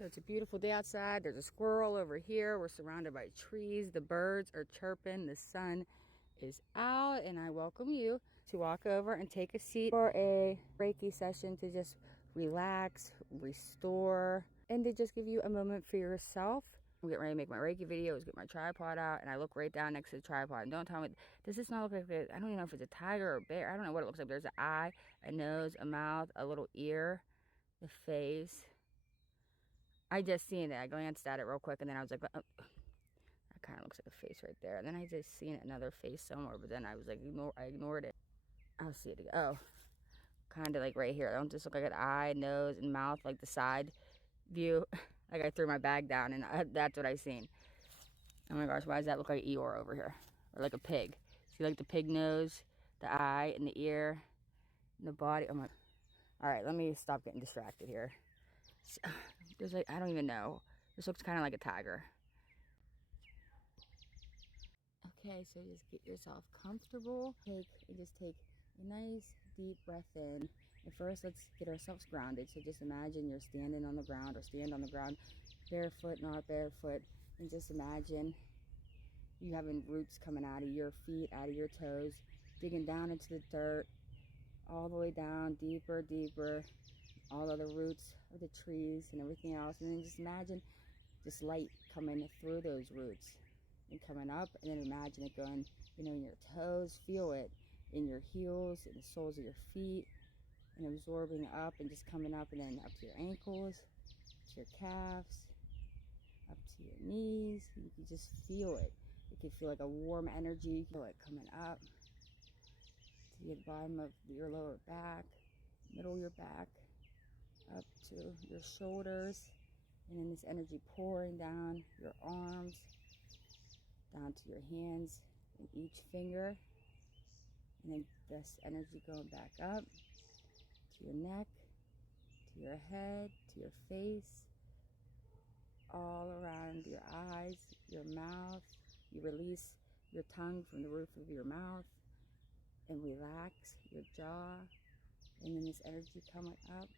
So it's a beautiful day outside. There's a squirrel over here. We're surrounded by trees. The birds are chirping. The sun is out, and I welcome you to walk over and take a seat for a Reiki session to just relax, restore, and to just give you a moment for yourself. I'm getting ready to make my Reiki video. Get my tripod out, and I look right down next to the tripod. And don't tell me, does this not look like I don't even know if it's a tiger or a bear. I don't know what it looks like. There's an eye, a nose, a mouth, a little ear, the face. I just seen it. I glanced at it real quick, and then I was like, oh, that kind of looks like a face right there. And then I just seen another face somewhere, but then I was like, I ignored it. I'll see it again. Oh, kind of like right here. Don't just look like an eye, nose, and mouth, like the side view. Like I threw my bag down, and that's what I seen. Oh my gosh, why does that look like Eeyore over here? Or like a pig. See, like the pig nose, the eye, and the ear, and the body. Oh my. All right, let me stop getting distracted here. There's like, I don't even know. This looks kind of like a tiger. Okay, so just get yourself comfortable. Just take a nice deep breath in. And first, let's get ourselves grounded. So just imagine you're standing on the ground, or stand on the ground, barefoot, not barefoot. And just imagine you having roots coming out of your feet, out of your toes, digging down into the dirt, all the way down, deeper, deeper. All of the roots of the trees and everything else. And then just imagine this light coming through those roots and coming up, and then imagine it going, in your toes. Feel it in your heels, in the soles of your feet, and absorbing up and just coming up, and then up to your ankles, to your calves, up to your knees. You can just feel it. You can feel like a warm energy. Feel it coming up to the bottom of your lower back, middle of your back, up to your shoulders, and then this energy pouring down your arms, down to your hands and each finger, and then this energy going back up to your neck, to your head, to your face, all around your eyes, your mouth. You release your tongue from the roof of your mouth and relax your jaw, and then this energy coming up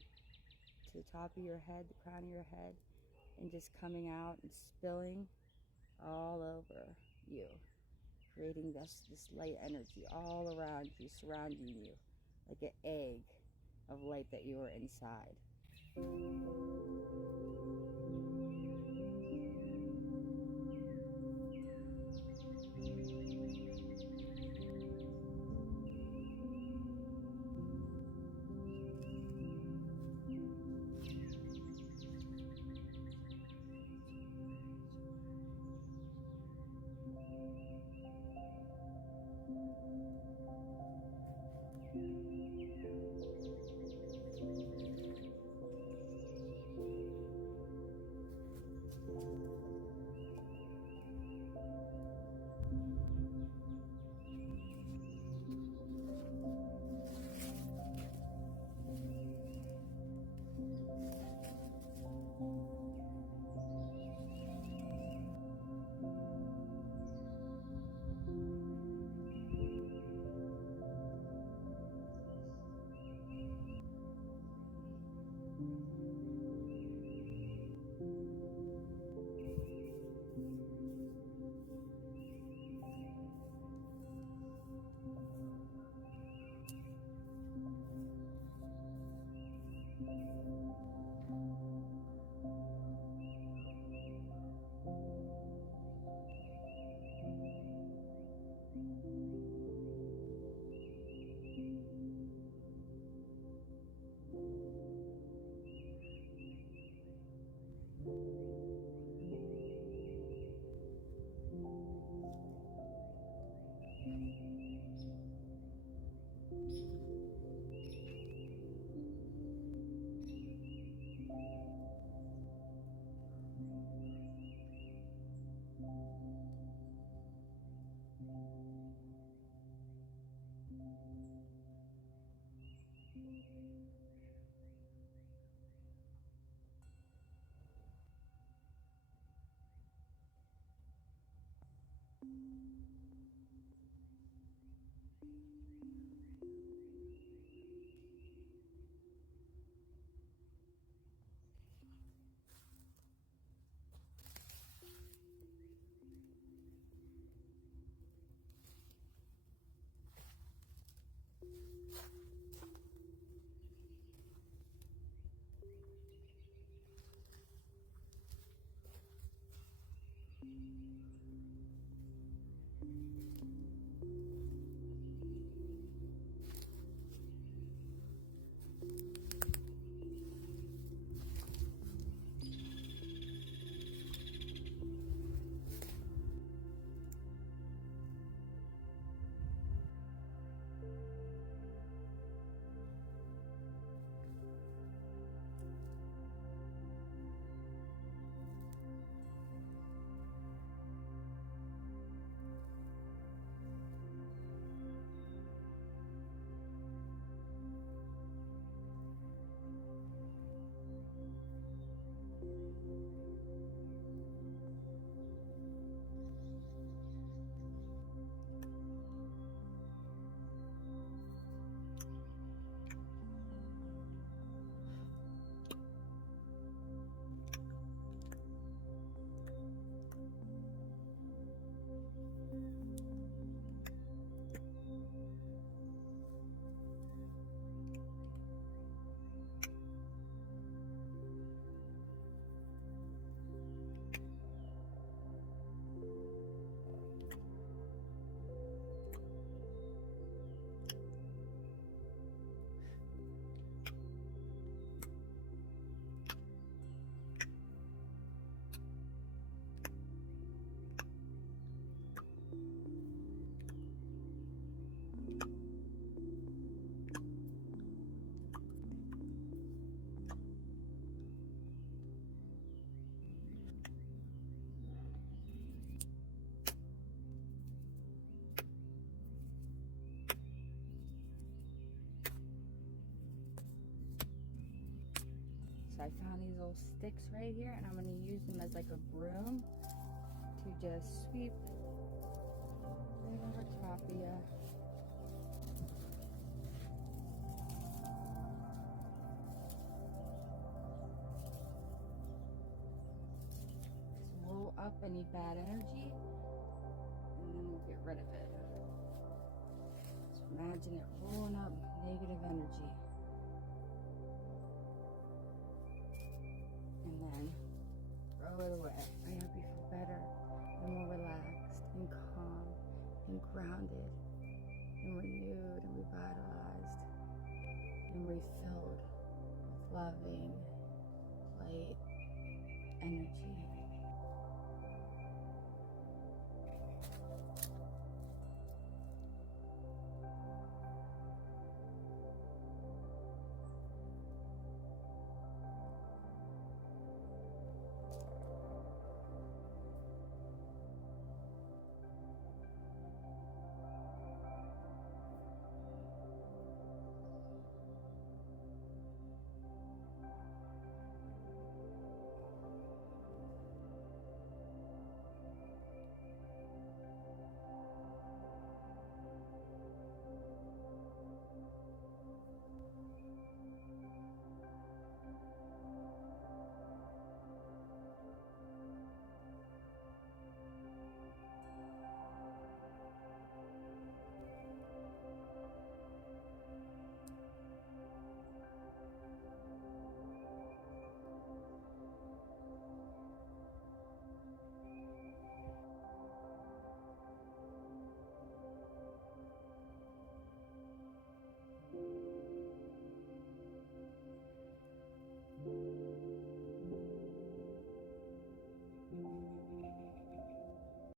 to the top of your head, the crown of your head, and just coming out and spilling all over you, creating this light energy all around you, surrounding you, like an egg of light that you are inside. I found these little sticks right here, and I'm going to use them as like a broom to just sweep right over top of you. Just roll up any bad energy, and then we'll get rid of it. Just imagine it rolling up negative energy. And then throw it away. I hope you feel better and more relaxed and calm and grounded and renewed and revitalized and refilled with loving, light energy.